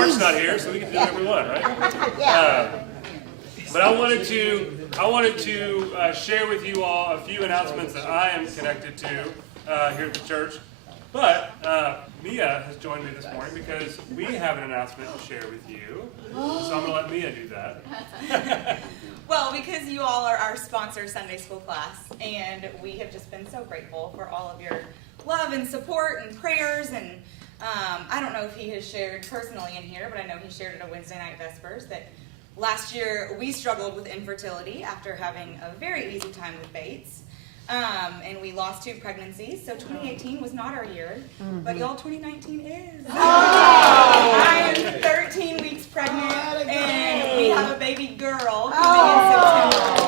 Mark's not here, so we can do whatever we want, right? But I wanted to share with you all a few announcements that I am connected to here at the church. But Mia has joined me this morning because we have an announcement to share with you. So I'm going to let Mia do that. Well, because you all are our sponsor Sunday school class, and we have just been so grateful for all of your love and support and prayers. And I don't know if he has shared personally in here, but I know he shared at a Wednesday night Vespers that last year we struggled with infertility after having a very easy time with Bates. And we lost 2 pregnancies, so 2018 was not our year, but y'all, 2019 is. I am 13 weeks pregnant, and we have a baby girl coming in September.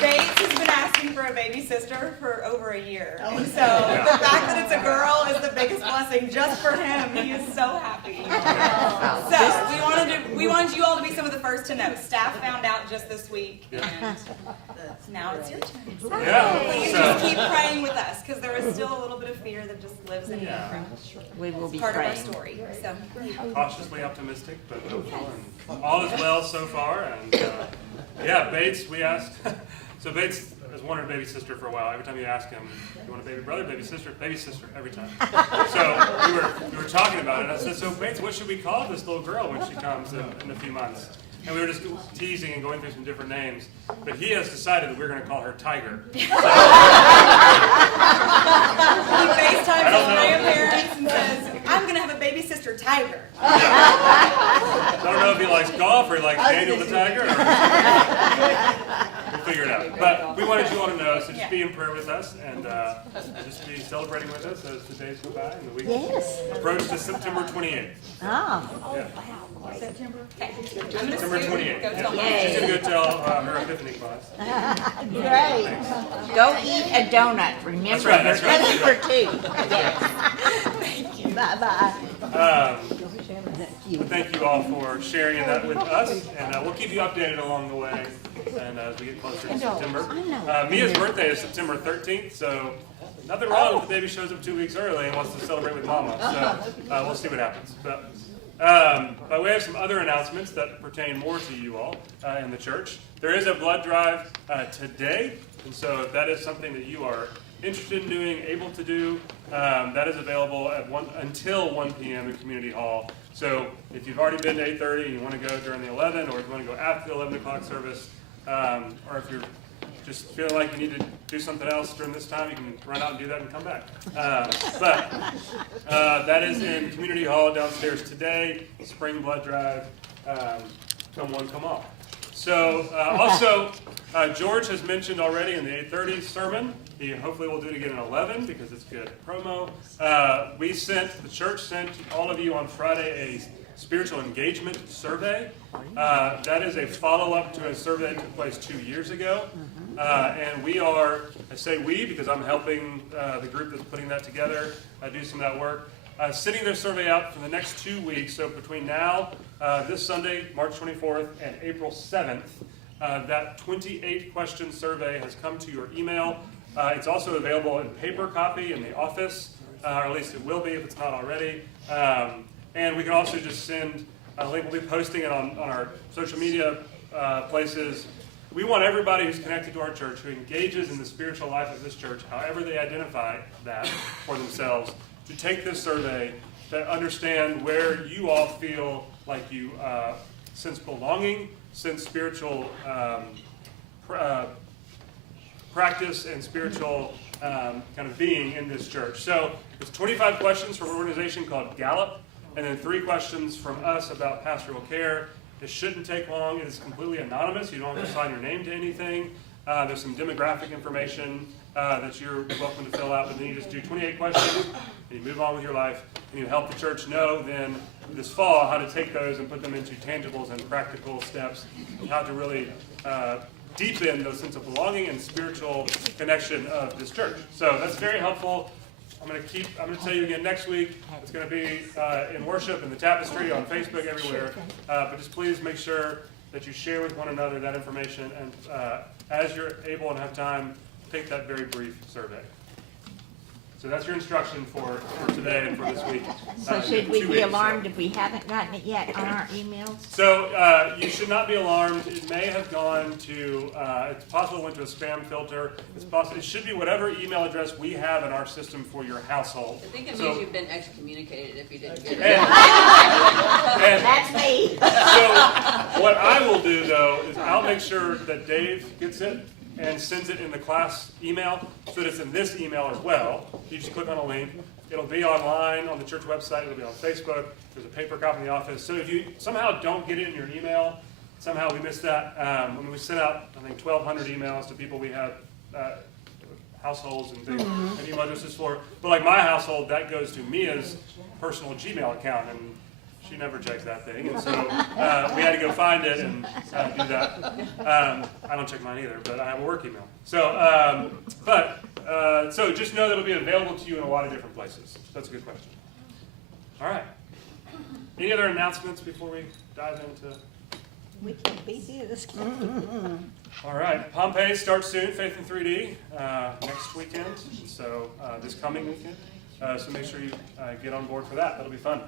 Bates has been asking for a baby sister for over a year, and so the fact that it's a girl is the biggest blessing just for him. He is so happy. So we wanted you all to be some of the first to know. Staff found out just this week, and now it's your turn. Please just keep praying with us, because there is still a little bit of fear that just lives in the background. We will be part praying. of our story. So Cautiously optimistic, but hopeful, and all is well so far. And Bates, we asked. So Bates has wanted a baby sister for a while. Every time you ask him, you want a baby brother, baby sister, every time. So we were talking about it. I said, so Bates, what should we call this little girl when she comes in a few months? And we were just teasing and going through some different names. But he has decided that we're going to call her Tiger. So, he FaceTimes his grandparents and says, I'm going to have a baby sister, Tiger. Yeah. I don't know if he likes golf or he likes Daniel the Tiger. We'll figure it out. But we wanted you all to know, so just be in prayer with us and just be celebrating with us as the days go by and the weeks approach to September 28th. September? Okay. September 28th. Go tell She's going to go tell her Epiphany class. Great. Go eat a donut. Remember, That's right. only for 2. Thank you. Bye-bye. Thank you all for sharing in that with us, and we'll keep you updated along the way and as we get closer to September. Mia's birthday is September 13th, so nothing wrong if the baby shows up 2 weeks early and wants to celebrate with Mama. So we'll see what happens. But by way of some other announcements that pertain more to you all in the church, there is a blood drive today, and so if that is something that you are interested in doing, able to do, that is available at until 1 p.m. in Community Hall. So if you've already been to 8:30 and you want to go during the 11, or if you want to go after the 11 o'clock service, or if you're just feeling like you need to do something else during this time, you can run out and do that and come back. But that is in Community Hall downstairs today, Spring Blood Drive, come one, come all. So also, George has mentioned already in the 8:30 sermon, he hopefully will do it again at 11 because it's good promo. The church sent all of you on Friday a spiritual engagement survey. That is a follow-up to a survey that took place 2 years ago. And we are, I say we because I'm helping the group that's putting that together do some of that work. Sitting their survey out for the next 2 weeks, so between now, this Sunday, March 24th, and April 7th, that 28-question survey has come to your email. It's also available in paper copy in the office, or at least it will be if it's not already. And we can also just send a link. We'll be posting it on our social media places. We want everybody who's connected to our church, who engages in the spiritual life of this church, however they identify that for themselves, to take this survey to understand where you all feel like you sense belonging, sense spiritual practice and spiritual kind of being in this church. So it's 25 questions from an organization called Gallup, and then 3 questions from us about pastoral care. It shouldn't take long. It is completely anonymous. You don't have to sign your name to anything. There's some demographic information that you're welcome to fill out, but then you just do 28 questions, and you move on with your life, and you help the church know then this fall how to take those and put them into tangibles and practical steps, how to really deepen the sense of belonging and spiritual connection of this church. So that's very helpful. I'm going to tell you again next week. It's going to be in worship, in the tapestry, on Facebook, everywhere. But just please make sure that you share with one another that information, and as you're able and have time, take that very brief survey. So that's your instruction for today and for this week. So should we be alarmed if we haven't gotten it yet on our emails? So you should not be alarmed. It may have gone to, it's possible it went to a spam filter. It's possible, it should be whatever email address we have in our system for your household. I think it means you've been excommunicated if you didn't get it. That's me. So what I will do, though, is I'll make sure that Dave gets it and sends it in the class email so that it's in this email as well. You just click on a link. It'll be online on the church website. It'll be on Facebook. There's a paper copy in the office. So if you somehow don't get it in your email, somehow we missed that. We sent out, I think, 1,200 emails to people we have households and things and email addresses for. But like my household, that goes to Mia's personal Gmail account, and she never checks that thing, and so we had to go find it and do that. I don't check mine either, but I have a work email. So, so just know that it'll be available to you in a lot of different places. That's a good question. All right. Any other announcements before we dive into? We can beat this. All right. Pompeii starts soon, Faith in 3D, next weekend, so this coming weekend. So make sure you get on board for that. That'll be fun.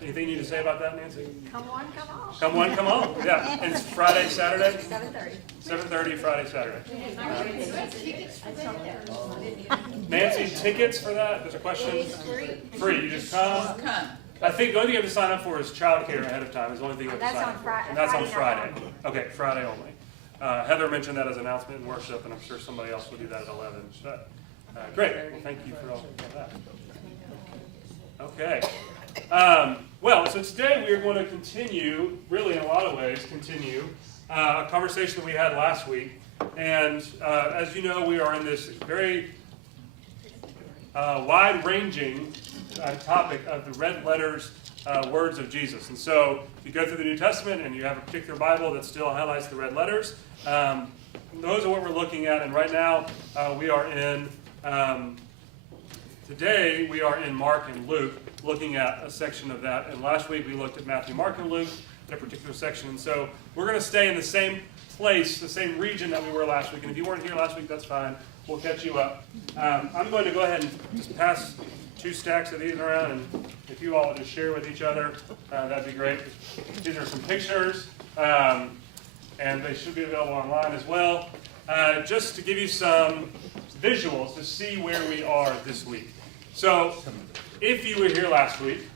Anything you need to say about that, Nancy? Come on, come on. Come on, come on. Yeah. And it's Friday, Saturday? 7:30. 7:30, Friday, Saturday. Nancy, tickets for that? There's a question? It's free. Free. You just come. I think the only thing you have to sign up for is childcare ahead of time. Is the only thing you have to sign up for. And that's on Friday. Okay, Friday only. Heather mentioned that as an announcement in worship, and I'm sure somebody else will do that at 11. But, great. Well, thank you for all of that. Okay. So today we are going to continue, really in a lot of ways, a conversation that we had last week. And as you know, we are in this very wide-ranging topic of the red letters, words of Jesus. And so if you go through the New Testament and you have a particular Bible that still highlights the red letters, those are what we're looking at. And right now we are in, today we are in Mark and Luke, looking at a section of that. And last week we looked at Matthew, Mark, and Luke in a particular section. And so we're going to stay in the same place, the same region that we were last week. And if you weren't here last week, that's fine. We'll catch you up. I'm going to go ahead and just pass 2 stacks of these around, and if you all would just share with each other, that'd be great. These are some pictures, and they should be available online as well. Just to give you some visuals to see where we are this week. So, if you were here last week,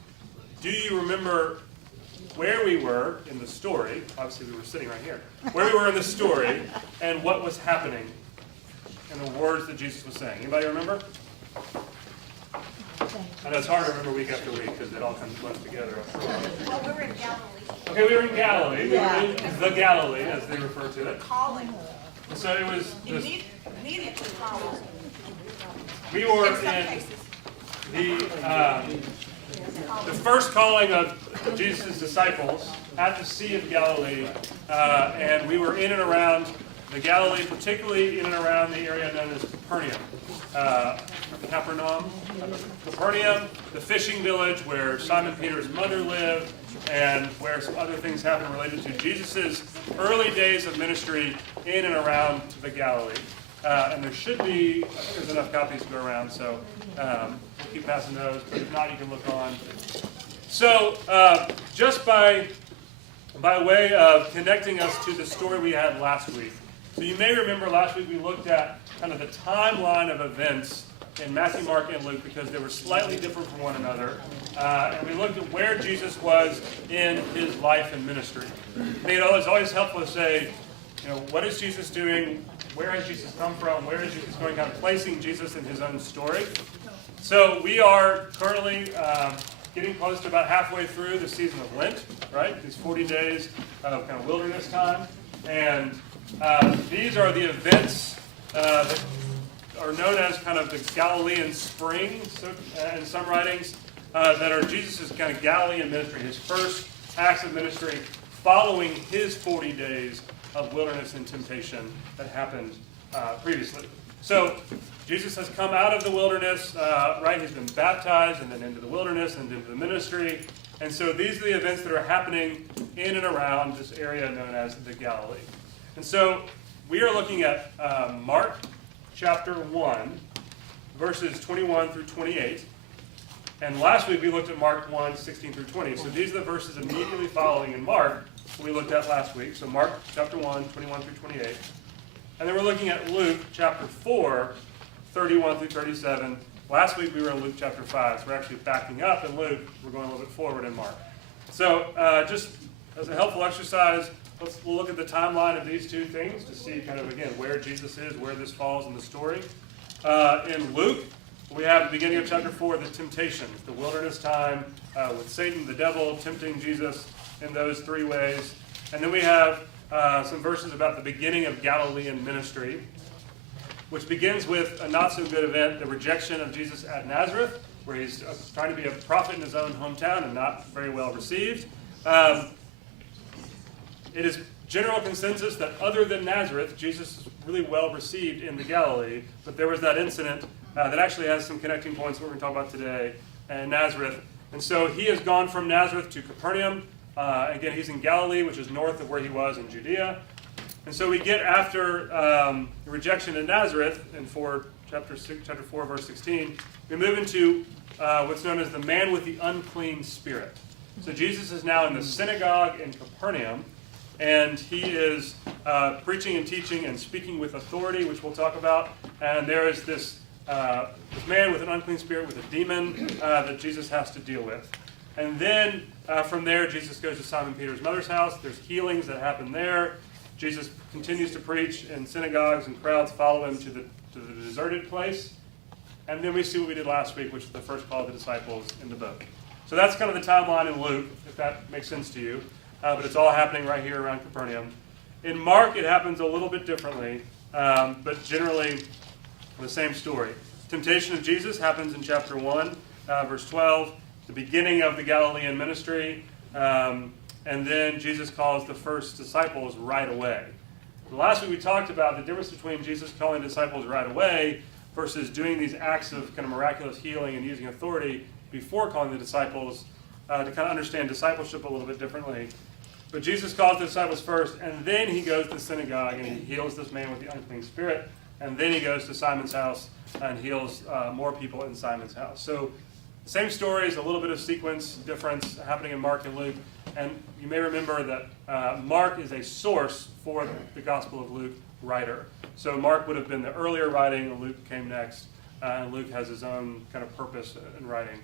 do you remember where we were in the story? Obviously, we were sitting right here. Where we were in the story and what was happening and the words that Jesus was saying. Anybody remember? I know it's hard to remember week after week because it all comes blends together. Well, we were in Galilee. Okay, we were in Galilee. We were in the Galilee, as they refer to it. Calling. And so it was. Immediately following. We were In some in cases. the first calling of Jesus' disciples at the Sea of Galilee, and we were in and around the Galilee, particularly in and around the area known as Capernaum, the fishing village where Simon Peter's mother lived, and where some other things happened related to Jesus' early days of ministry in and around the Galilee. And there should be, I think there's enough copies to go around, so we'll keep passing those, but if not, you can look on. So, just by way of connecting us to the story we had last week. So you may remember last week we looked at kind of the timeline of events in Matthew, Mark, and Luke because they were slightly different from one another. And we looked at where Jesus was in his life and ministry. It's always helpful to say, what is Jesus doing? Where has Jesus come from? Where is Jesus going? Kind of placing Jesus in his own story. So we are currently getting close to about halfway through the season of Lent, right? These 40 days of kind of wilderness time. And these are the events that are known as kind of the Galilean spring, in some writings, that are Jesus' kind of Galilean ministry, his first acts of ministry following his 40 days of wilderness and temptation that happened previously. So Jesus has come out of the wilderness, right? He's been baptized and then into the wilderness and into the ministry. And so these are the events that are happening in and around this area known as the Galilee. And so we are looking at Mark chapter 1, verses 21 through 28. And last week we looked at Mark 1, 16 through 20. So these are the verses immediately following in Mark we looked at last week. So Mark chapter 1, 21 through 28. And then we're looking at Luke chapter 4, 31 through 37. Last week we were in Luke chapter 5. So we're actually backing up in Luke. We're going a little bit forward in Mark. So just as a helpful exercise, we'll look at the timeline of these two things to see kind of, again, where Jesus is, where this falls in the story. In Luke, we have the beginning of chapter 4, the temptations, the wilderness time with Satan, the devil, tempting Jesus in those three ways. And then we have some verses about the beginning of Galilean ministry, which begins with a not-so-good event, the rejection of Jesus at Nazareth, where he's trying to be a prophet in his own hometown and not very well received. It is general consensus that other than Nazareth, Jesus is really well received in the Galilee, but there was that incident that actually has some connecting points that we're going to talk about today in Nazareth. And so he has gone from Nazareth to Capernaum. Again, he's in Galilee, which is north of where he was in Judea. And so we get after the rejection in Nazareth in chapter 4, verse 16, we move into what's known as the man with the unclean spirit. So Jesus is now in the synagogue in Capernaum, and he is preaching and teaching and speaking with authority, which we'll talk about. And there is this man with an unclean spirit, with a demon that Jesus has to deal with. And then from there, Jesus goes to Simon Peter's mother's house. There's healings that happen there. Jesus continues to preach in synagogues, and crowds follow him to the deserted place. And then we see what we did last week, which is the first call of the disciples in the boat. So that's kind of the timeline in Luke, if that makes sense to you. But it's all happening right here around Capernaum. In Mark, it happens a little bit differently, but generally the same story. Temptation of Jesus happens in chapter 1, verse 12, the beginning of the Galilean ministry, and then Jesus calls the first disciples right away. Last week we talked about the difference between Jesus calling disciples right away versus doing these acts of kind of miraculous healing and using authority before calling the disciples to kind of understand discipleship a little bit differently. But Jesus calls the disciples first, and then he goes to the synagogue and he heals this man with the unclean spirit, and then he goes to Simon's house and heals more people in Simon's house. So same stories, a little bit of sequence difference happening in Mark and Luke. And you may remember that Mark is a source for the Gospel of Luke writer. So Mark would have been the earlier writing, and Luke came next. And Luke has his own kind of purpose in writing.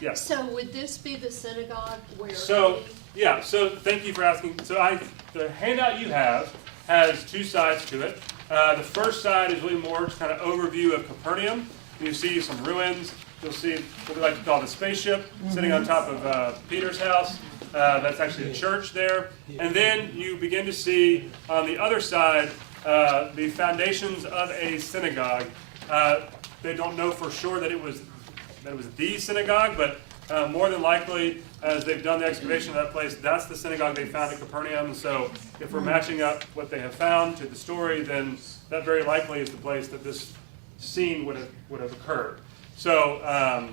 Yes? So would this be the synagogue where... So thank you for asking. So the handout you have has two sides to it. The first side is really more just kind of overview of Capernaum. You see some ruins. You'll see what we like to call the spaceship sitting on top of Peter's house. That's actually a church there. And then you begin to see on the other side the foundations of a synagogue. They don't know for sure that it was the synagogue, but more than likely, as they've done the excavation of that place, that's the synagogue they found at Capernaum. So if we're matching up what they have found to the story, then that very likely is the place that this scene would have occurred. So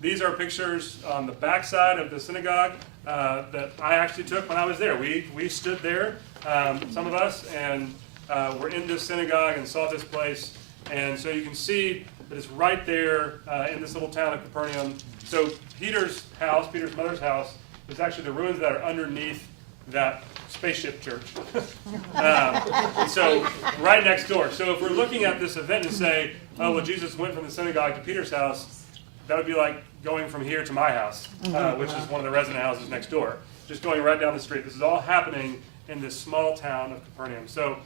these are pictures on the backside of the synagogue that I actually took when I was there. We stood there, some of us, and were in this synagogue and saw this place. And so you can see that it's right there in this little town of Capernaum. So Peter's mother's house, is actually the ruins that are underneath that spaceship church. So right next door. So if we're looking at this event and say, oh, well, Jesus went from the synagogue to Peter's house, that would be like going from here to my house, which is one of the resident houses next door. Just going right down the street. This is all happening in this small town of Capernaum. So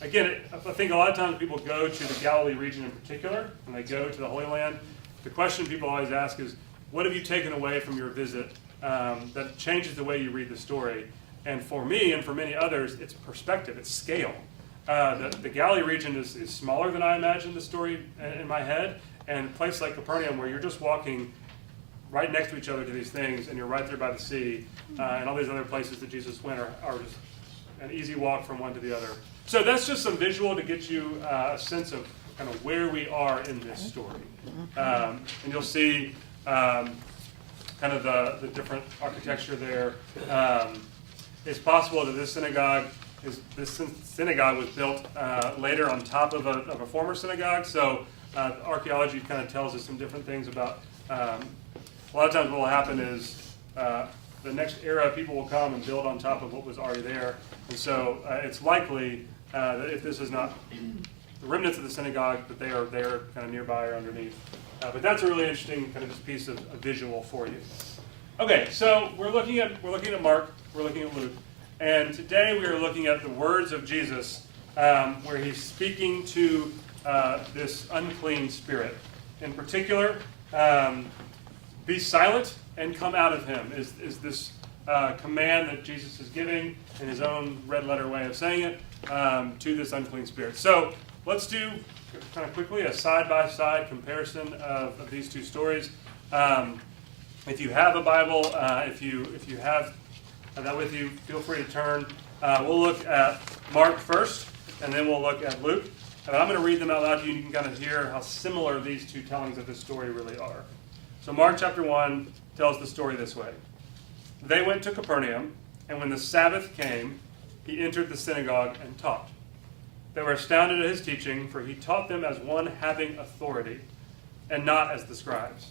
again, I think a lot of times people go to the Galilee region in particular, and they go to the Holy Land. The question people always ask is, what have you taken away from your visit that changes the way you read the story? And for me, and for many others, it's perspective, it's scale. The Galilee region is smaller than I imagined the story in my head, and a place like Capernaum where you're just walking right next to each other to these things, and you're right there by the sea, and all these other places that Jesus went are just an easy walk from one to the other. So that's just some visual to get you a sense of kind of where we are in this story. And you'll see kind of the different architecture there. It's possible that this synagogue was built later on top of a former synagogue. So Archaeology kind of tells us some different things about, a lot of times what will happen is the next era of people will come and build on top of what was already there. And so it's likely that if this is not the remnants of the synagogue, that they are there kind of nearby or underneath. But that's a really interesting kind of this piece of a visual for you. Okay, so we're looking at Mark, we're looking at Luke, and today we are looking at the words of Jesus, where he's speaking to this unclean spirit. In particular, be silent and come out of him is this command that Jesus is giving in his own red letter way of saying it to this unclean spirit. So let's do kind of quickly a side-by-side comparison of these two stories. If you have a Bible, if you have that with you, feel free to turn. We'll look at Mark first, and then we'll look at Luke. And I'm going to read them out loud to you, and you can kind of hear how similar these two tellings of this story really are. So Mark chapter 1 tells the story this way. They went to Capernaum, and when the Sabbath came, he entered the synagogue and taught. They were astounded at his teaching, for he taught them as one having authority, and not as the scribes.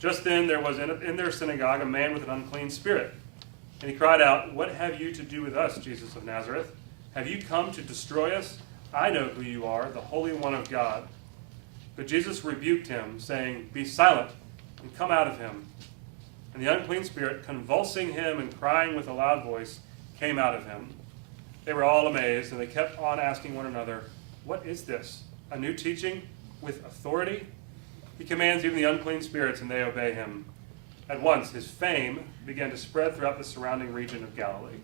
Just then there was in their synagogue a man with an unclean spirit. And he cried out, "What have you to do with us, Jesus of Nazareth? Have you come to destroy us? I know who you are, the Holy One of God." But Jesus rebuked him, saying, "Be silent, and come out of him." And the unclean spirit, convulsing him and crying with a loud voice, came out of him. They were all amazed, and they kept on asking one another, "What is this? A new teaching with authority? He commands even the unclean spirits, and they obey him." At once his fame began to spread throughout the surrounding region of Galilee.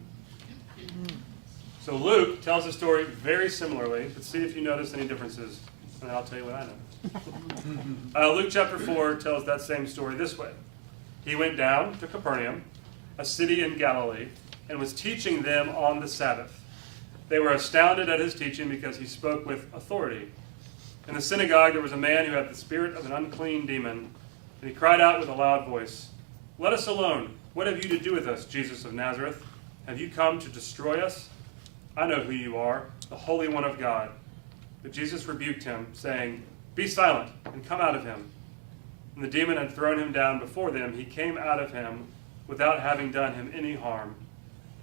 So Luke tells the story very similarly, but see if you notice any differences, and I'll tell you what I know. Luke chapter 4 tells that same story this way. He went down to Capernaum, a city in Galilee, and was teaching them on the Sabbath. They were astounded at his teaching because he spoke with authority. In the synagogue there was a man who had the spirit of an unclean demon, and he cried out with a loud voice, "Let us alone. What have you to do with us, Jesus of Nazareth? Have you come to destroy us? I know who you are, the Holy One of God." But Jesus rebuked him, saying, "Be silent, and come out of him." When the demon had thrown him down before them, he came out of him without having done him any harm.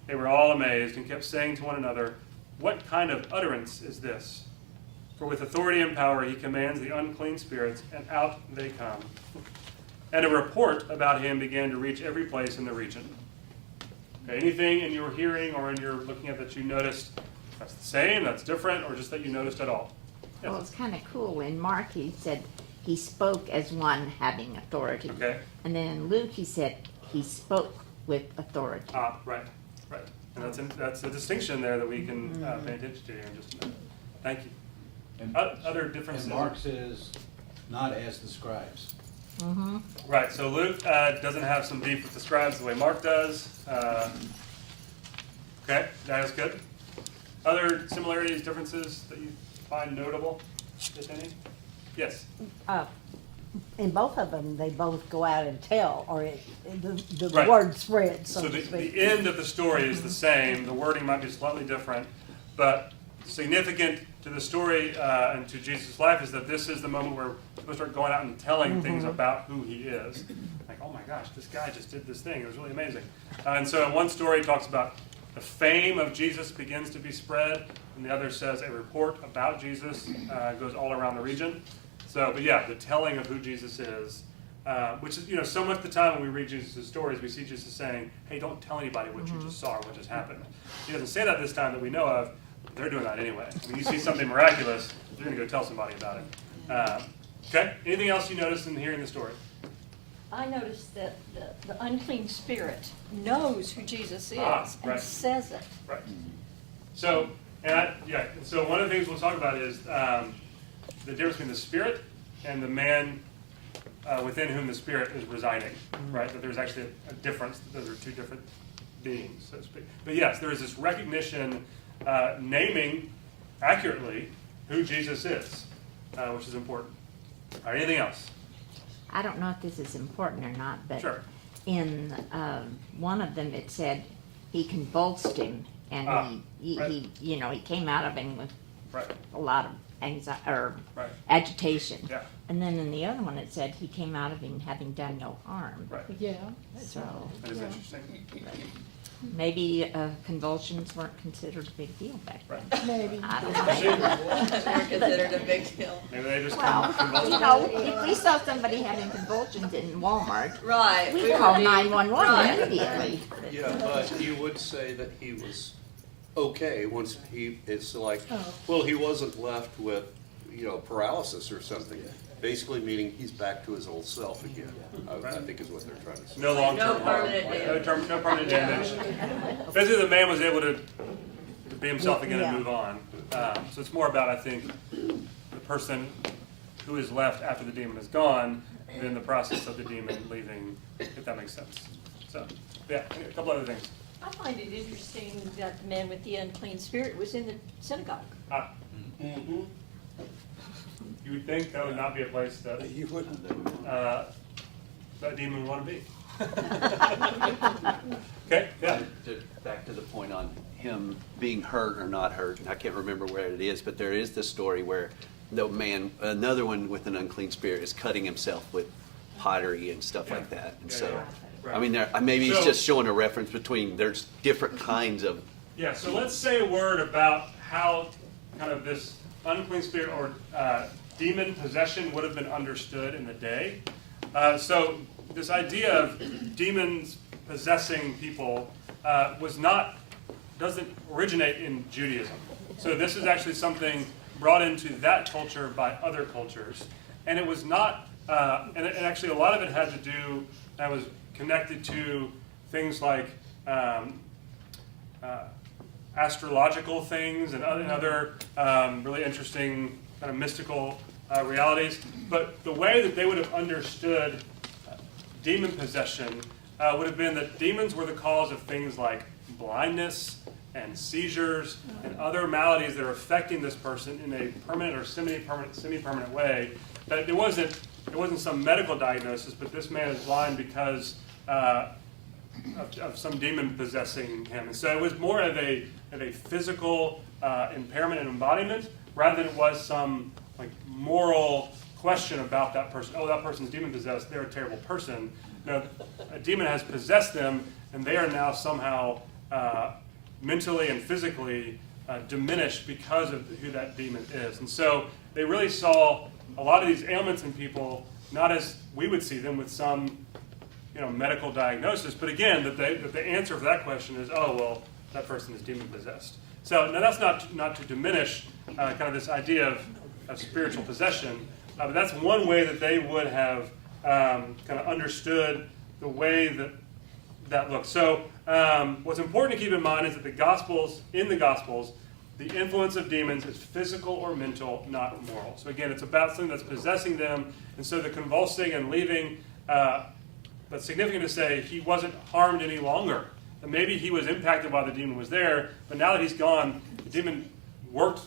They were all amazed and kept saying to one another, "What kind of utterance is this?" For with authority and power he commands the unclean spirits, and out they come. And a report about him began to reach every place in the region. Okay, anything in your hearing or in your looking at that you noticed that's the same, that's different, or just that you noticed at all? Yes. Well, it's kind of cool. In Mark, he said he spoke as one having authority. Okay. And then in Luke, he said he spoke with authority. Right. And that's a distinction there that we can pay attention to here in just a minute. Thank you. And, Other differences? and Mark says, not as the scribes. Mm-hmm. Right, so Luke doesn't have some beef with the scribes the way Mark does. Okay, that is good. Other similarities, differences that you find notable, if any? Yes. In both of them, they both go out and tell, or the Right. word spreads, so So to the speak. end of the story is the same. The wording might be slightly different, but significant to the story and to Jesus' life is that this is the moment where people start going out and telling things about who he is. Like, oh my gosh, this guy just did this thing. It was really amazing. And so in one story it talks about the fame of Jesus begins to be spread, and the other says a report about Jesus goes all around the region. So, but yeah, the telling of who Jesus is, which is, so much of the time when we read Jesus' stories, we see Jesus saying, "Hey, don't tell anybody what you just saw or what just happened." He doesn't say that this time that we know of. They're doing that anyway. When you see something miraculous, you're going to go tell somebody about it. Okay? Anything else you noticed in hearing the story? I noticed that the unclean spirit knows who Jesus is Right. and says it. Right. So, so one of the things we'll talk about is the difference between the spirit and the man within whom the spirit is residing. Right? That there's actually a difference. Those are two different beings, so to speak. But yes, there is this recognition, naming accurately who Jesus is, which is important. All right, anything else? I don't know if this is important or not, but Sure. in one of them it said he convulsed him, and right. he came out of him with Right. a lot of or Right. agitation. Yeah. And then in the other one, it said he came out of him having done no harm. Right. Yeah. So That is interesting. maybe convulsions weren't considered a big deal back then. Right. Maybe. I don't know. Never considered a big deal. Maybe they just Well, convulsed. you know, if we saw somebody having convulsions in Walmart, Right. we would call be- 911 right. immediately. Yeah, but you would say that he was okay once it's like, Oh. well, he wasn't left with, paralysis or something. Basically meaning he's back to his old self again, I think is what they're trying to say. No long-term No harm. permanent No permanent damage. Basically, the man was able to be himself again and Yeah. move on. So it's more about, I think, the person who is left after the demon is gone than the process of the demon leaving, if that makes sense. So, yeah, a couple other things. I find it interesting that the man with the unclean spirit was in the synagogue. You would think that would not be a place that You wouldn't. that demon would want to be. Okay, yeah. Back to the point on him being hurt or not hurt, and I can't remember where it is, but there is this story where the man, another one with an unclean spirit, is cutting himself with pottery and stuff like that. And Yeah, so, yeah. I mean, maybe he's So- just showing a reference between there's different kinds of. Yeah, so let's say a word about how kind of this unclean spirit or demon possession would have been understood in the day. So this idea of demons possessing people doesn't originate in Judaism. So this is actually something brought into that culture by other cultures. And it was not, and actually a lot of it had to do, that was connected to things like astrological things and other really interesting kind of mystical realities. But the way that they would have understood demon possession would have been that demons were the cause of things like blindness and seizures and other maladies that are affecting this person in a permanent or semi-permanent way. That it wasn't some medical diagnosis, but this man is blind because of some demon possessing him. And so it was more of a physical impairment and embodiment rather than it was some like moral question about that person. Oh, that person's demon possessed, they're a terrible person. No, a demon has possessed them, and they are now somehow mentally and physically diminished because of who that demon is. And so they really saw a lot of these ailments in people not as we would see them with some medical diagnosis, but again, that the answer for that question is, oh, well, that person is demon possessed. So now that's not to diminish kind of this idea of spiritual possession, but that's one way that they would have kind of understood the way that looks. So what's important to keep in mind is that in the Gospels, the influence of demons is physical or mental, not moral. So again, it's about something that's possessing them, and so the convulsing and leaving, but significant to say he wasn't harmed any longer. And maybe he was impacted while the demon was there, but now that he's gone, the demon worked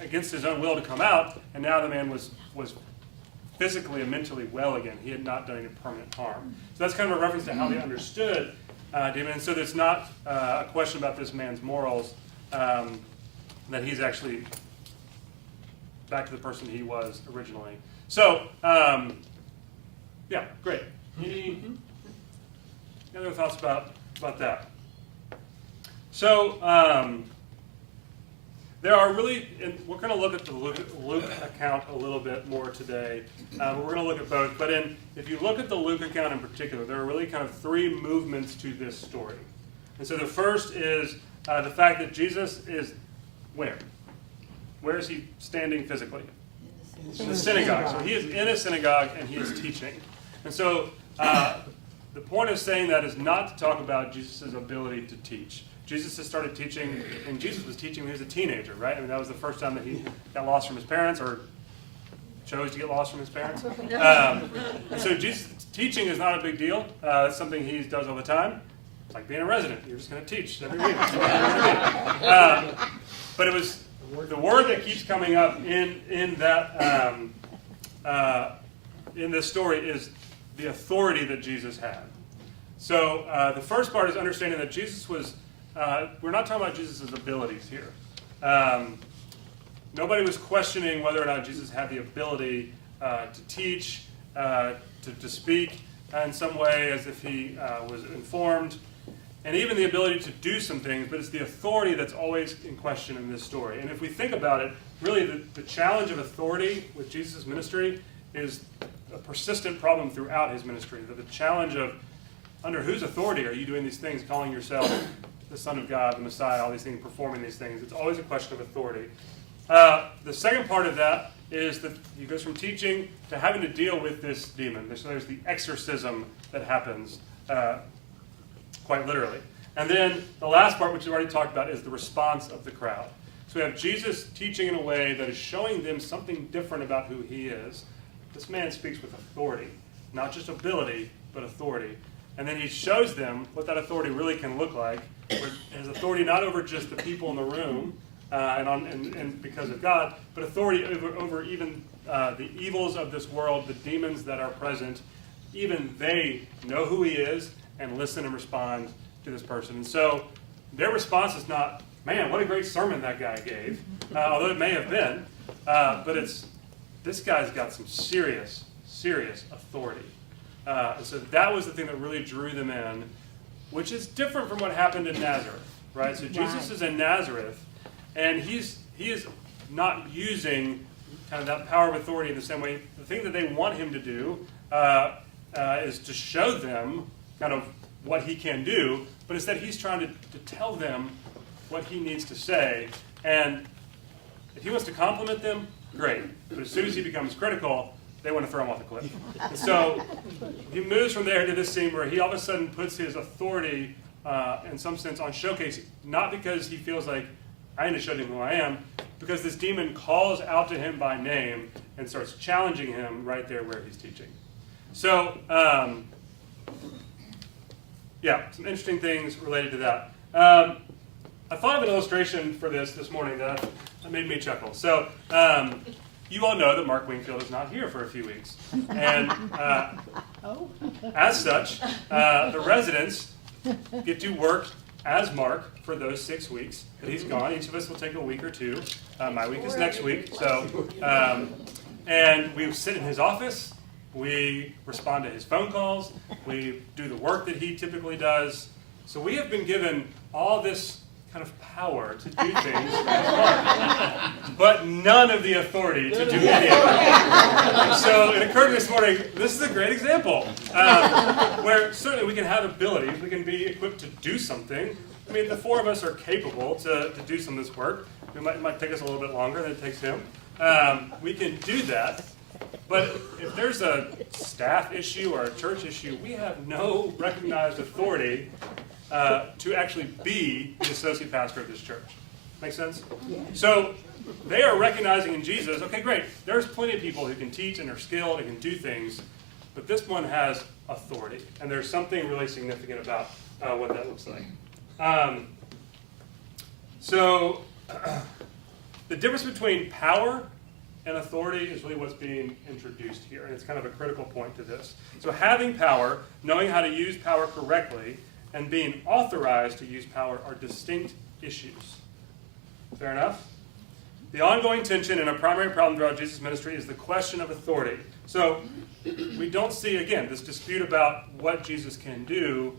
against his own will to come out, and now the man was physically and mentally well again. He had not done any permanent harm. So that's kind of a reference to how they understood demon. And so there's not a question about this man's morals, that he's actually back to the person he was originally. So, yeah, great. Any other thoughts about that? So, there are really, and we're going to look at the Luke account a little bit more today. We're going to look at both. But if you look at the Luke account in particular, there are really kind of three movements to this story. And so the first is the fact that Jesus is where? Where is he standing physically? In the synagogue. So he is in a synagogue and he is teaching. And so the point of saying that is not to talk about Jesus' ability to teach. Jesus has started teaching, and Jesus was teaching when he was a teenager, right? I mean, that was the first time that he got lost from his parents or chose to get lost from his parents. And so Jesus teaching is not a big deal. It's something he does all the time. It's like being a resident. You're just going to teach every week. But it was the word that keeps coming up in that in this story is the authority that Jesus had. So the first part is understanding that Jesus was. We're not talking about Jesus' abilities here. nobody was questioning whether or not Jesus had the ability to teach, to speak in some way as if he was informed, and even the ability to do some things, but it's the authority that's always in question in this story. And if we think about it, really the challenge of authority with Jesus' ministry is a persistent problem throughout his ministry. The challenge of under whose authority are you doing these things, calling yourself the Son of God, the Messiah, all these things, performing these things. It's always a question of authority. The second part of that is that he goes from teaching to having to deal with this demon. So there's the exorcism that happens, quite literally. And then the last part, which we've already talked about, is the response of the crowd. So we have Jesus teaching in a way that is showing them something different about who he is. This man speaks with authority, not just ability, but authority. And then he shows them what that authority really can look like. His authority not over just the people in the room and because of God, but authority over even the evils of this world, the demons that are present. Even they know who he is and listen and respond to this person. And so their response is not, man, what a great sermon that guy gave, although it may have been, but it's, this guy's got some serious, serious authority. And so that was the thing that really drew them in, which is different from what happened in Nazareth, right? So Jesus is in Nazareth, and he is not using kind of that power of authority in the same way. The thing that they want him to do is to show them kind of what he can do, but instead he's trying to tell them what he needs to say. And if he wants to compliment them, great. But as soon as he becomes critical, they want to throw him off the cliff. And so he moves from there to this scene where he all of a sudden puts his authority, in some sense, on showcase, not because he feels like, I need to show them who I am, because this demon calls out to him by name and starts challenging him right there where he's teaching. So, some interesting things related to that. I thought of an illustration for this morning that made me chuckle. So, you all know that Mark Wingfield is not here for a few weeks. And as such, the residents get to work as Mark for those 6 weeks that he's gone. Each of us will take a week or two. My week is next week. So, and we sit in his office. We respond to his phone calls. We do the work that he typically does. So we have been given all this kind of power to do things as Mark, but none of the authority to do any of it. So it occurred to me this morning, this is a great example, where certainly we can have abilities, we can be equipped to do something. I mean, the four of us are capable to do some of this work. It might take us a little bit longer than it takes him. We can do that. But if there's a staff issue or a church issue, we have no recognized authority to actually be the associate pastor of this church. Make sense? Yeah. So they are recognizing in Jesus, okay, great, there's plenty of people who can teach and are skilled and can do things, but this one has authority. And there's something really significant about what that looks like. The difference between power and authority is really what's being introduced here, and it's kind of a critical point to this. So having power, knowing how to use power correctly, and being authorized to use power are distinct issues. Fair enough? The ongoing tension and a primary problem throughout Jesus' ministry is the question of authority. So we don't see, again, this dispute about what Jesus can do,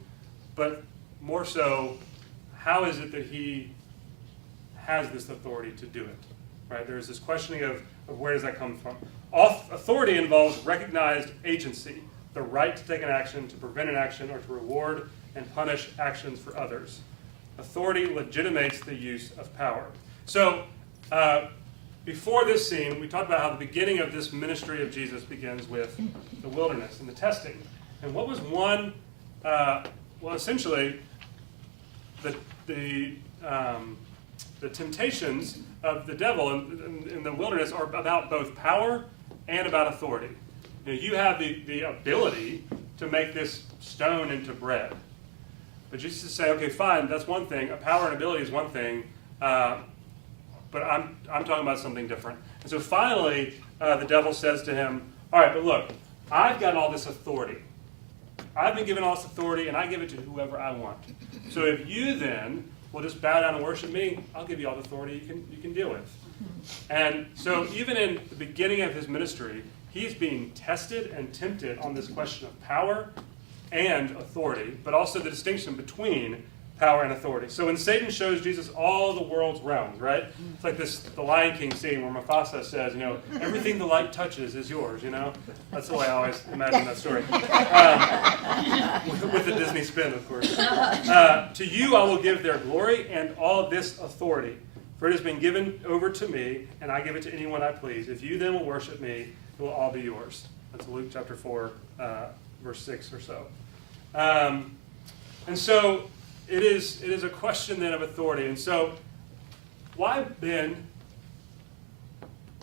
but more so, how is it that he has this authority to do it? Right? There's this questioning of where does that come from? Authority involves recognized agency, the right to take an action, to prevent an action, or to reward and punish actions for others. Authority legitimates the use of power. So, before this scene, we talked about how the beginning of this ministry of Jesus begins with the wilderness and the testing. And what was one, essentially, the temptations of the devil in the wilderness are about both power and about authority. You have the ability to make this stone into bread. But Jesus is saying, okay, fine, that's one thing. A power and ability is one thing, but I'm talking about something different. And so finally, the devil says to him, all right, but look, I've got all this authority. I've been given all this authority, and I give it to whoever I want. So if you then will just bow down and worship me, I'll give you all the authority you can deal with. And so even in the beginning of his ministry, he's being tested and tempted on this question of power and authority, but also the distinction between power and authority. So when Satan shows Jesus all the world's realms, right? It's like the Lion King scene where Mufasa says, everything the light touches is yours, That's the way I always imagine that story. With the Disney spin, of course. To you I will give their glory and all this authority. For it has been given over to me, and I give it to anyone I please. If you then will worship me, it will all be yours. That's Luke chapter 4, verse 6 or so. And so it is a question then of authority. And so why then,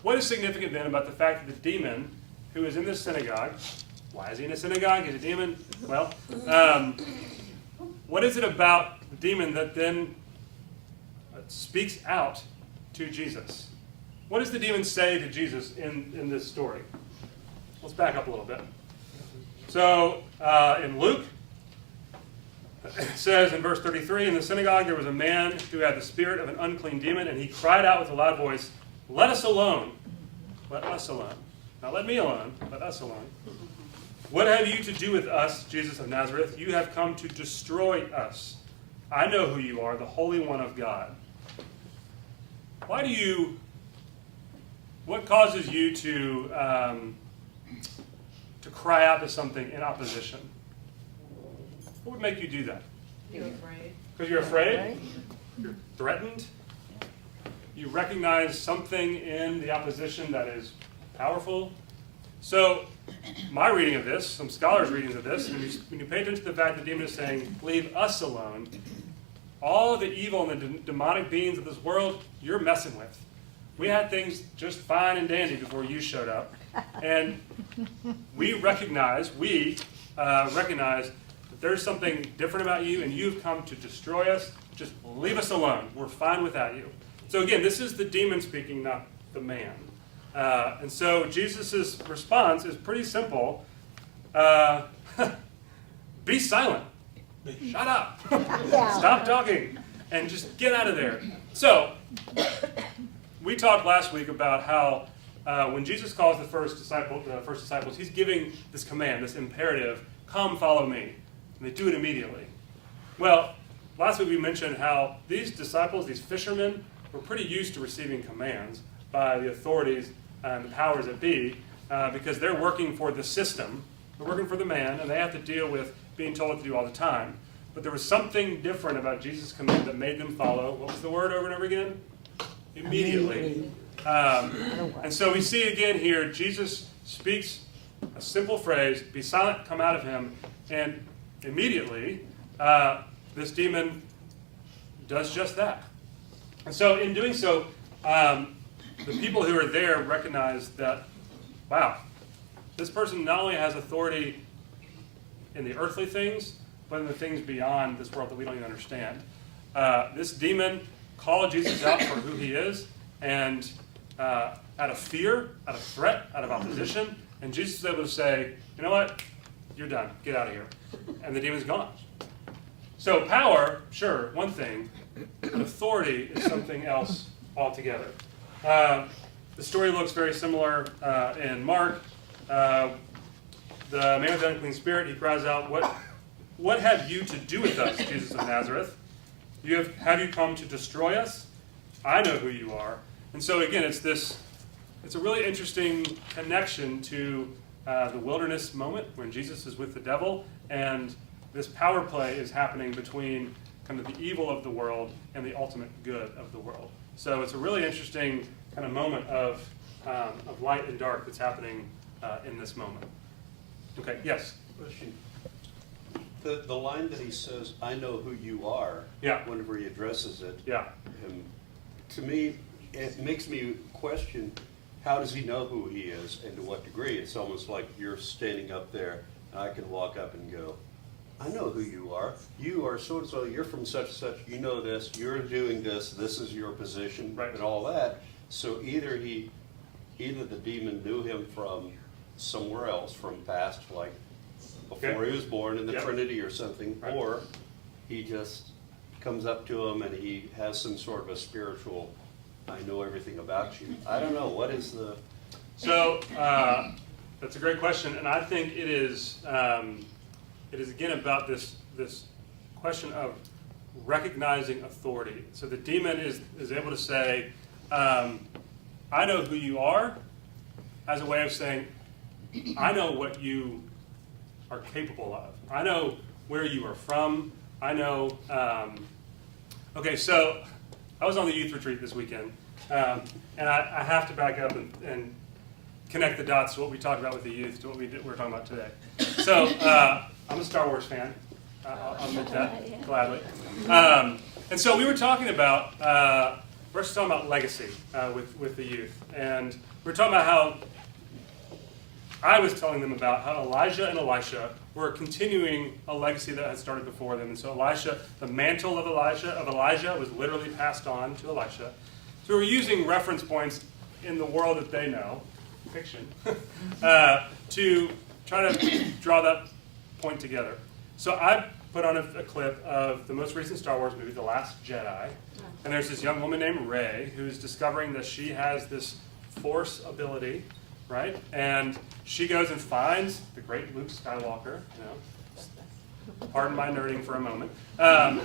what is significant then about the fact that the demon who is in this synagogue, why is he in a synagogue? He's a demon. Well, what is it about the demon that then speaks out to Jesus? What does the demon say to Jesus in this story? Let's back up a little bit. So in Luke, it says in verse 33, in the synagogue there was a man who had the spirit of an unclean demon, and he cried out with a loud voice, "Let us alone! Let us alone." Not let me alone, let us alone. "What have you to do with us, Jesus of Nazareth? You have come to destroy us. I know who you are, the Holy One of God." What causes you to cry out to something in opposition? What would make you do that? You're afraid. Because you're afraid? You're threatened? You recognize something in the opposition that is powerful? So, my reading of this, some scholars' readings of this, when you pay attention to the fact that the demon is saying, "Leave us alone," all the evil and the demonic beings of this world, you're messing with. We had things just fine and dandy before you showed up. And we recognize that there's something different about you, and you've come to destroy us. Just leave us alone. We're fine without you. So again, this is the demon speaking, not the man. And so Jesus' response is pretty simple. Be silent. Shut up. Stop talking. And just get out of there. So, we talked last week about how when Jesus calls the first disciples, he's giving this command, this imperative, "Come, follow me." And they do it immediately. Well, last week we mentioned how these disciples, these fishermen, were pretty used to receiving commands by the authorities and the powers that be, because they're working for the system, they're working for the man, and they have to deal with being told what to do all the time. But there was something different about Jesus' command that made them follow. What was the word over and over again? Immediately. And so we see again here, Jesus speaks a simple phrase, "Be silent, come out of him," and immediately this demon does just that. And so in doing so, the people who are there recognize that, wow, this person not only has authority in the earthly things, but in the things beyond this world that we don't even understand. This demon called Jesus out for who he is, and out of fear, out of threat, out of opposition, and Jesus is able to say, "You know what? You're done. Get out of here." And the demon's gone. So power, sure, one thing, but authority is something else altogether. The story looks very similar in Mark. The man with the unclean spirit, he cries out, What have you to do with us, Jesus of Nazareth? Have you come to destroy us? I know who you are. And so again, it's a really interesting connection to the wilderness moment when Jesus is with the devil, and this power play is happening between kind of the evil of the world and the ultimate good of the world. So it's a really interesting kind of moment of light and dark that's happening in this moment. Okay, yes? Question. The line that he says, "I know who you are," Yeah. whenever he addresses it, Yeah. To me, it makes me question, how does he know who he is and to what degree? It's almost like you're standing up there, and I can walk up and go, "I know who you are. You are so-and-so, you're from such and such, you know this, you're doing this, this is your position," Right. and all that. So either the demon knew him from somewhere else, from past, like before Okay. he was born in the Yep. Trinity or something, Right. or he just comes up to him and he has some sort of a spiritual I know everything about you. I don't know, what is the, So, that's a great question, and I think it is again about this question of recognizing authority. So the demon is able to say, I know who you are, as a way of saying, I know what you are capable of. I know where you are from. I know, okay, so I was on the youth retreat this weekend, and I have to back up and connect the dots to what we talked about with the youth to what we're talking about today. So I'm a Star Wars fan. I'll admit that gladly. And so we were talking about we're just talking about legacy with the youth, and we're talking about how I was telling them about how Elijah and Elisha were continuing a legacy that had started before them. And so Elisha, the mantle of Elijah was literally passed on to Elisha. So we're using reference points in the world that they know, fiction, to try to draw that point together. So I put on a clip of the most recent Star Wars movie, The Last Jedi. And there's this young woman named Rey who's discovering that she has this Force ability, right? And she goes and finds the great Luke Skywalker, pardon my nerding for a moment. One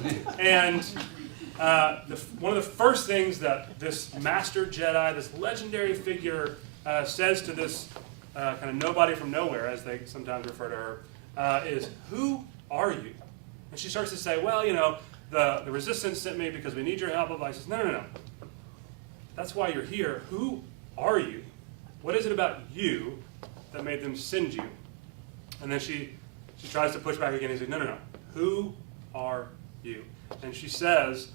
of the first things that this master Jedi, this legendary figure, says to this kind of nobody from nowhere, as they sometimes refer to her, is, who are you? And she starts to say, well, the resistance sent me because we need your help. I says, no. That's why you're here. Who are you? What is it about you that made them send you? And then she tries to push back again. He says, no. Who are you? And she says,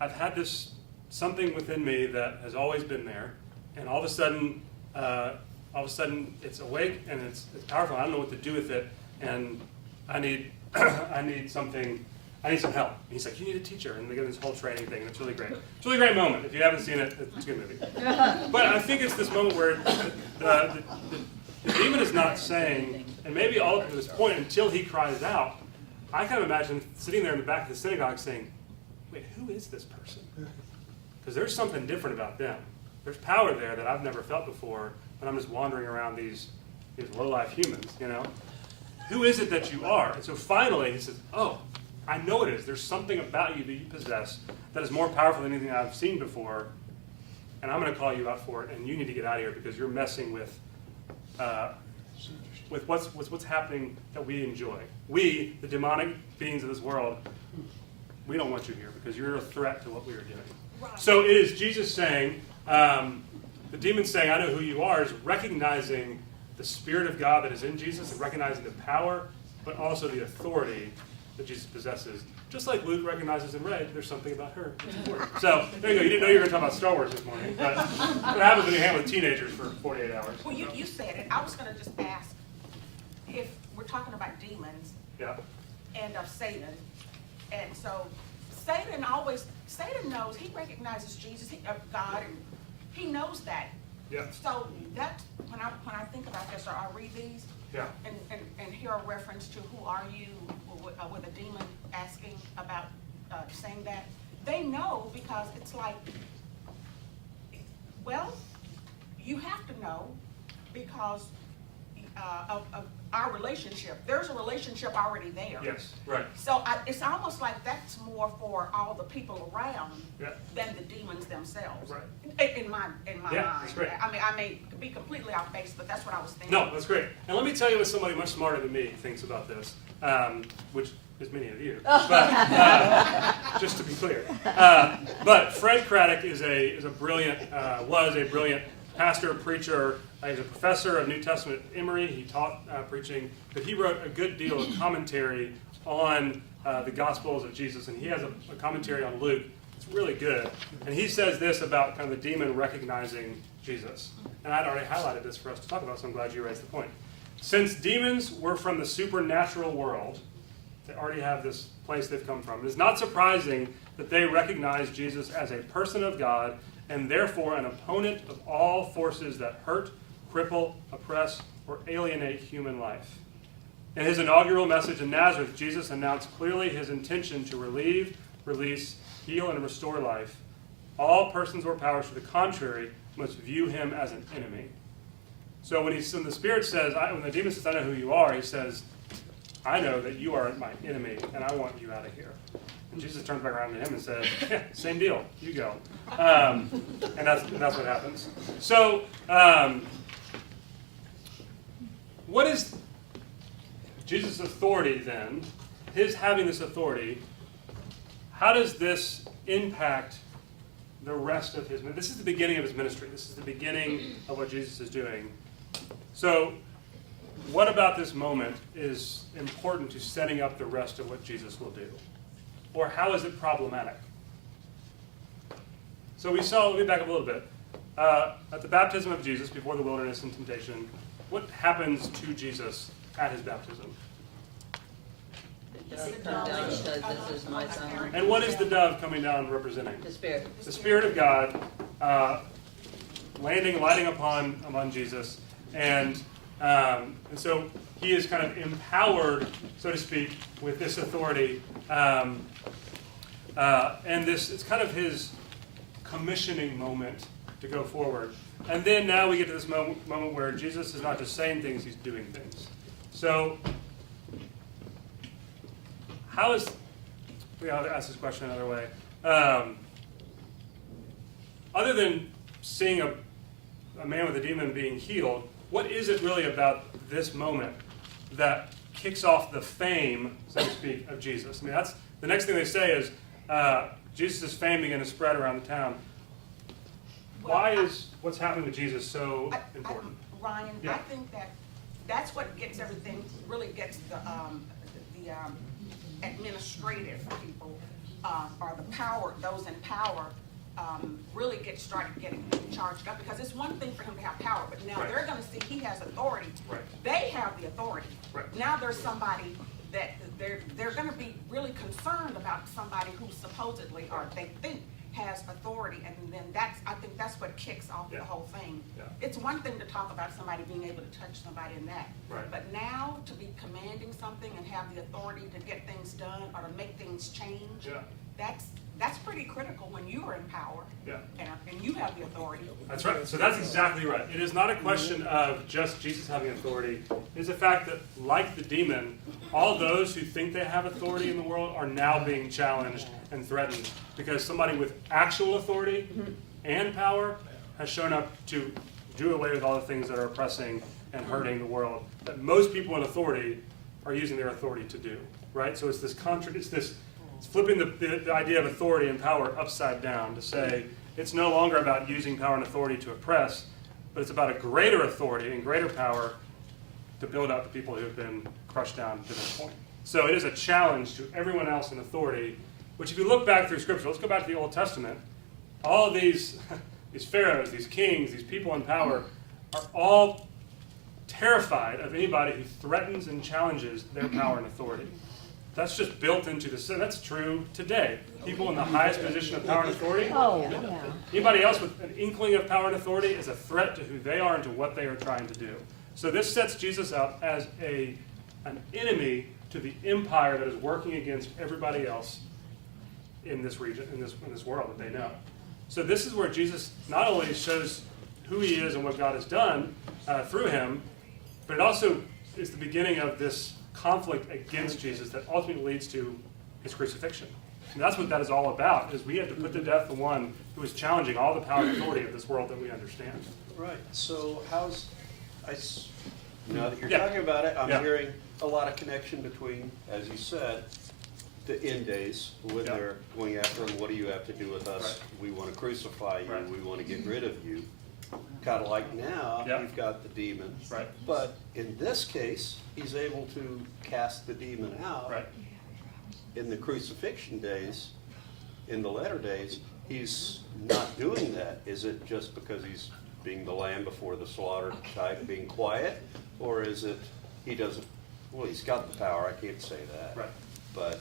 I've had this something within me that has always been there, and all of a sudden it's awake and it's powerful. I don't know what to do with it, and I need some help. And he's like, you need a teacher, and they get this whole training thing, and it's really great. It's a really great moment. If you haven't seen it, it's a good movie. But I think it's this moment where the demon is not saying, and maybe all up to this point until he cries out, I kind of imagine sitting there in the back of the synagogue saying, wait, who is this person? Because there's something different about them. There's power there that I've never felt before, but I'm just wandering around these low-life humans, Who is it that you are? And so finally he says, oh, I know it is. There's something about you that you possess that is more powerful than anything I've seen before, and I'm going to call you out for it, and you need to get out of here because you're messing with what's happening that we enjoy. We, the demonic beings of this world, we don't want you here because you're a threat to what we are doing. Right. So it is Jesus saying, the demon saying, I know who you are, is recognizing the Spirit of God that is in Jesus and recognizing the power, but also the authority that Jesus possesses. Just like Luke recognizes in Rey, there's something about her that's important. So there you go. You didn't know you were going to talk about Star Wars this morning, but what happens when you hang with teenagers for 48 hours? Well, you said it. I was going to just ask if we're talking about demons and of Satan. And so Satan knows, he recognizes Jesus, God, and he knows that. Yeah. So that when I think about this, or I read these, and hear a reference to who are you, with a demon asking about saying that, they know because it's like, well, you have to know because of our relationship. There's a relationship already there. Yes, right. So it's almost like that's more for all the people around than the demons themselves. Right. In my mind. That's great. I may be completely off base, but that's what I was thinking. No, that's great. And let me tell you what somebody much smarter than me thinks about this, which is many of you. But just to be clear, but Fred Craddock was a brilliant pastor, preacher. He's a professor of New Testament at Emory. He taught preaching, but he wrote a good deal of commentary on the Gospels of Jesus, and he has a commentary on Luke. It's really good. And he says this about kind of the demon recognizing Jesus. And I'd already highlighted this for us to talk about, so I'm glad you raised the point. Since demons were from the supernatural world, they already have this place they've come from. It is not surprising that they recognize Jesus as a person of God and therefore an opponent of all forces that hurt, cripple, oppress, or alienate human life. In his inaugural message in Nazareth, Jesus announced clearly his intention to relieve, release, heal, and restore life All persons or powers, to the contrary, must view him as an enemy. So when the Spirit says, when the demon says, I know who you are, he says, I know that you are my enemy, and I want you out of here. And Jesus turns back around to him and says, yeah, same deal, you go. And that's what happens. So, what is Jesus' authority then? His having this authority, how does this impact the rest of his ministry? This is the beginning of his ministry. This is the beginning of what Jesus is doing. So, what about this moment is important to setting up the rest of what Jesus will do? Or how is it problematic? So let me back up a little bit. At the baptism of Jesus, before the wilderness and temptation, what happens to Jesus at his baptism? The dove comes down and says, this is my son. And what is the dove coming down representing? The Spirit. The Spirit of God lighting upon Jesus. And so he is kind of empowered, so to speak, with this authority. And it's kind of his commissioning moment to go forward. And then now we get to this moment where Jesus is not just saying things, he's doing things. So I'll ask this question another way. Other than seeing a man with a demon being healed, what is it really about this moment that kicks off the fame, so to speak, of Jesus? I mean, that's the next thing they say is Jesus' fame began to spread around the town. Why is what's happening with Jesus so important? Ryan, Yeah. I think that's what gets everything, really gets the administrative people, or the power, those in power, really started getting charged up, because it's one thing for him to have power, but now Right. they're going to see he has authority. Right. They have the authority. Right. Now there's somebody that they're going to be really concerned about, somebody who supposedly, or they think has authority, and then I think that's what kicks off Yeah. the whole thing. Yeah. It's one thing to talk about somebody being able to touch somebody in that, Right. but now to be commanding something and have the authority to get things done or to make things change, Yeah. that's pretty critical when you are in power. Yeah. And you have the authority. That's right. So that's exactly right. It is not a question of just Jesus having authority. It is the fact that, like the demon, all those who think they have authority in the world are now being challenged and threatened because somebody with actual authority and power has shown up to do away with all the things that are oppressing and hurting the world that most people in authority are using their authority to do. Right? So it's this it's flipping the idea of authority and power upside down to say it's no longer about using power and authority to oppress, but it's about a greater authority and greater power to build up the people who have been crushed down to this point. So it is a challenge to everyone else in authority, which if you look back through Scripture, let's go back to the Old Testament, all of these pharaohs, these kings, these people in power are all terrified of anybody who threatens and challenges their power and authority. That's just built into the system. That's true today. People in the highest position of power and authority, anybody else with an inkling of power and authority is a threat to who they are and to what they are trying to do. So this sets Jesus up as an enemy to the empire that is working against everybody else in this region, in this world that they know. So this is where Jesus not only shows who he is and what God has done through him, but it also is the beginning of this conflict against Jesus that ultimately leads to his crucifixion. And that's what that is all about, is we have to put to death the one who is challenging all the power and authority of this world that we understand. Right, so now that you're Yeah. talking about it, I'm Yeah. hearing a lot of connection between, as you said, the end days, when Yeah. they're going after him, what do you have to do with us? Right. We want to crucify you, Right. we want to get rid of you. Kind of like now, Yeah. you've got the demon. Right. But in this case, he's able to cast the demon out. Right. In the crucifixion days, in the latter days, he's not doing that. Is it just because he's being the lamb before the slaughter type, being quiet? Or is it, he doesn't, well, he's got the power, I can't say that. Right. But,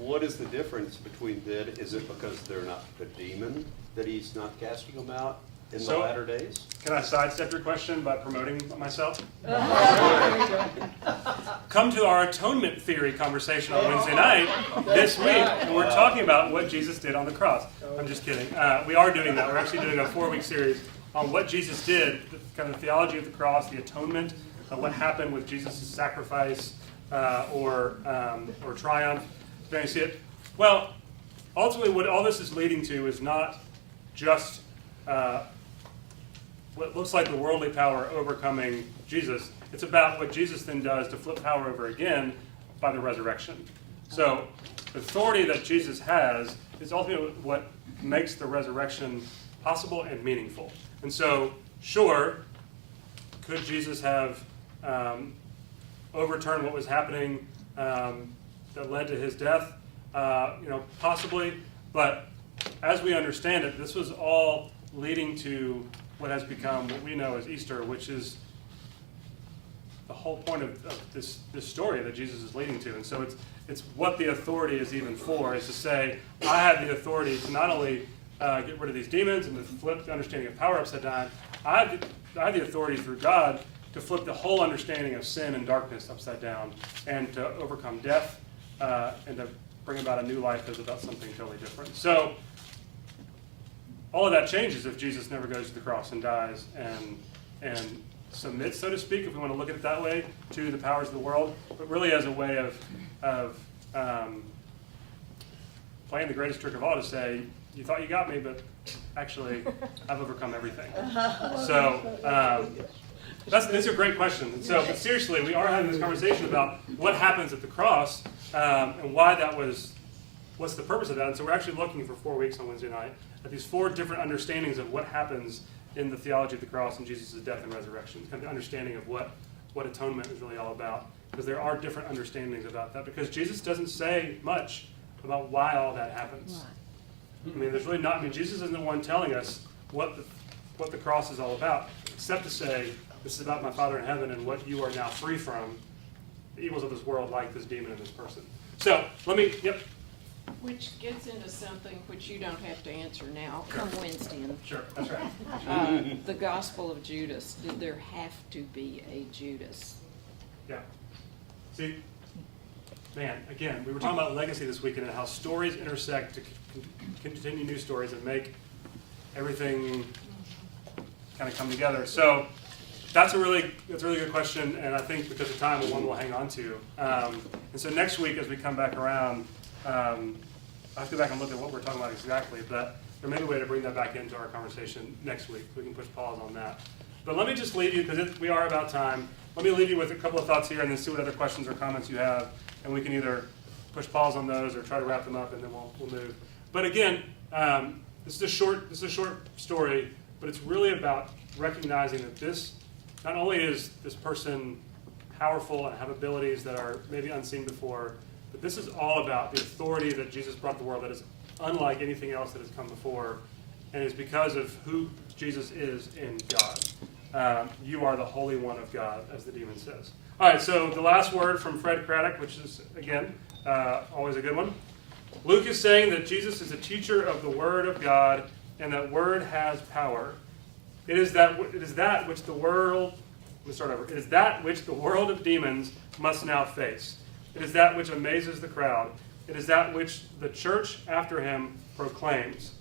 what is the difference between that? Is it because they're not the demon that he's not casting them out? in the So- latter days? Can I sidestep your question by promoting myself? Come to our atonement theory conversation on Wednesday night this week, and we're talking about what Jesus did on the cross. I'm just kidding. We are doing that. We're actually doing a 4-week series on what Jesus did, kind of the theology of the cross, the atonement, what happened with Jesus' sacrifice or triumph. There you see it. Well, ultimately, what all this is leading to is not just what looks like the worldly power overcoming Jesus. It's about what Jesus then does to flip power over again by the resurrection. So the authority that Jesus has is ultimately what makes the resurrection possible and meaningful. And so, sure, could Jesus have overturned what was happening that led to his death? Possibly. But as we understand it, this was all leading to what has become what we know as Easter, which is the whole point of this story that Jesus is leading to. And so it's what the authority is even for, is to say, I have the authority to not only get rid of these demons and to flip the understanding of power upside down, I have the authority through God to flip the whole understanding of sin and darkness upside down and to overcome death and to bring about a new life that's about something totally different. So all of that changes if Jesus never goes to the cross and dies and submits, so to speak, if we want to look at it that way, to the powers of the world, but really as a way of playing the greatest trick of all to say, you thought you got me, but actually I've overcome everything. So these are great questions. And so, but seriously, we are having this conversation about what happens at the cross and why what's the purpose of that. And so we're actually looking for 4 weeks on Wednesday night at these 4 different understandings of what happens in the theology of the cross and Jesus' death and resurrection. Kind of the understanding of what atonement is really all about. Because there are different understandings about that. Because Jesus doesn't say much about why all that happens. I mean, there's really not. I mean, Jesus isn't the one telling us what the cross is all about, except to say this is about my Father in heaven and what you are now free from, the evils of this world, like this demon and this person. So yep. Which gets into something which you don't have to answer now. Come Wednesday. Sure, that's right. The Gospel of Judas. Did there have to be a Judas? Yeah. See, man, again, we were talking about legacy this weekend and how stories intersect to continue new stories and make everything kind of come together. So that's a really good question, and I think because of time, one we'll hang on to. And so next week, as we come back around, I have to go back and look at what we're talking about exactly, but there may be a way to bring that back into our conversation next week. We can push pause on that. But let me just leave you, because we are about time, let me leave you with a couple of thoughts here and then see what other questions or comments you have, and we can either push pause on those or try to wrap them up, and then we'll move. But again, this is a short story, but it's really about recognizing that this, not only is this person powerful and have abilities that are maybe unseen before, but this is all about the authority that Jesus brought to the world that is unlike anything else that has come before, and it's because of who Jesus is in God. You are the Holy One of God, as the demon says. All right, so the last word from Fred Craddock, which is, again, always a good one. Luke is saying that Jesus is a teacher of the Word of God, and that Word has power. It is that which the world of demons must now face. It is that which amazes the crowd. It is that which the church after him proclaims.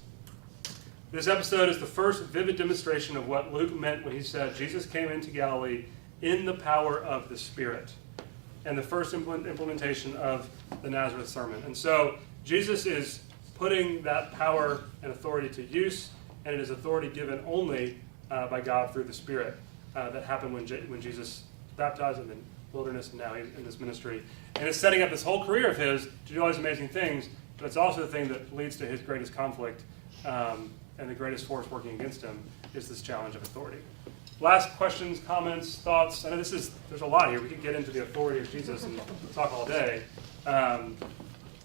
This episode is the first vivid demonstration of what Luke meant when he said Jesus came into Galilee in the power of the Spirit, and the first implementation of the Nazareth sermon. And so Jesus is putting that power and authority to use, and it is authority given only by God through the Spirit that happened when Jesus baptized in the wilderness, and now he's in this ministry. And it's setting up this whole career of his to do all these amazing things, but it's also the thing that leads to his greatest conflict and the greatest force working against him is this challenge of authority. Last questions, comments, thoughts? I know there's a lot here. We could get into the authority of Jesus and talk all day. But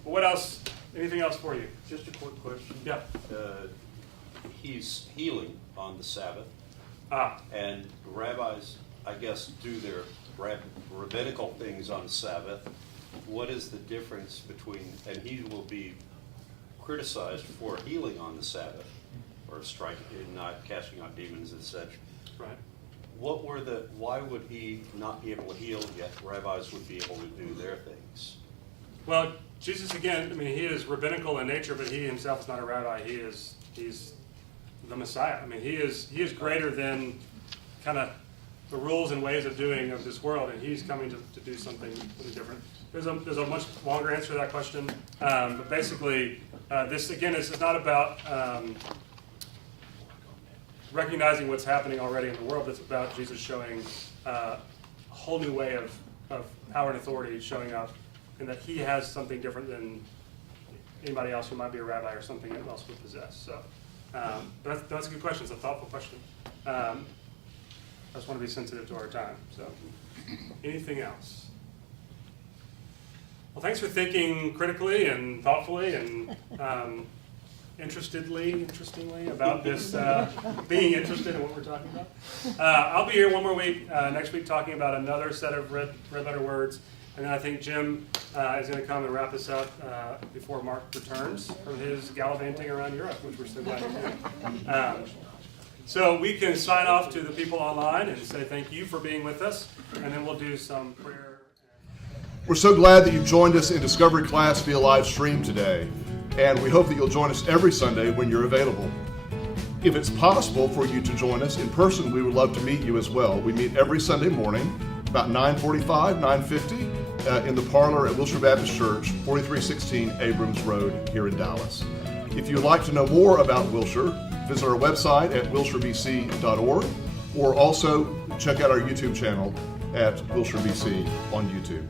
what else? Anything else for you? Just a quick question. Yeah. He's healing on the Sabbath. And rabbis, I guess, do their rabbinical things on the Sabbath. What is the difference between, and he will be criticized for healing on the Sabbath. or not casting out demons and such. Right. Why would he not be able to heal, yet rabbis would be able to do their things? Well, Jesus, again, I mean, he is rabbinical in nature, but he himself is not a rabbi. He's the Messiah. I mean, he is greater than kind of the rules and ways of doing of this world, and he's coming to do something really different. There's a much longer answer to that question, but basically, this again is not about recognizing what's happening already in the world. It's about Jesus showing a whole new way of power and authority showing up, and that he has something different than anybody else who might be a rabbi or something else would possess. So, but that's a good question. It's a thoughtful question. I just want to be sensitive to our time. So, anything else? Well, thanks for thinking critically and thoughtfully and interestingly about this, being interested in what we're talking about. I'll be here one more week, next week, talking about another set of red letter words. And then I think Jim is going to come and wrap us up before Mark returns from his gallivanting around Europe, which we're so glad to do. So we can sign off to the people online and say thank you for being with us, and then we'll do some prayer. We're so glad that you joined us in Discovery Class via live stream today, and we hope that you'll join us every Sunday when you're available. If it's possible for you to join us in person, we would love to meet you as well. We meet every Sunday morning, about 9:45, 9:50, in the parlor at Wilshire Baptist Church, 4316 Abrams Road here in Dallas. If you'd like to know more about Wilshire, visit our website at wilshirebc.org, or also check out our YouTube channel at Wilshire BC on YouTube.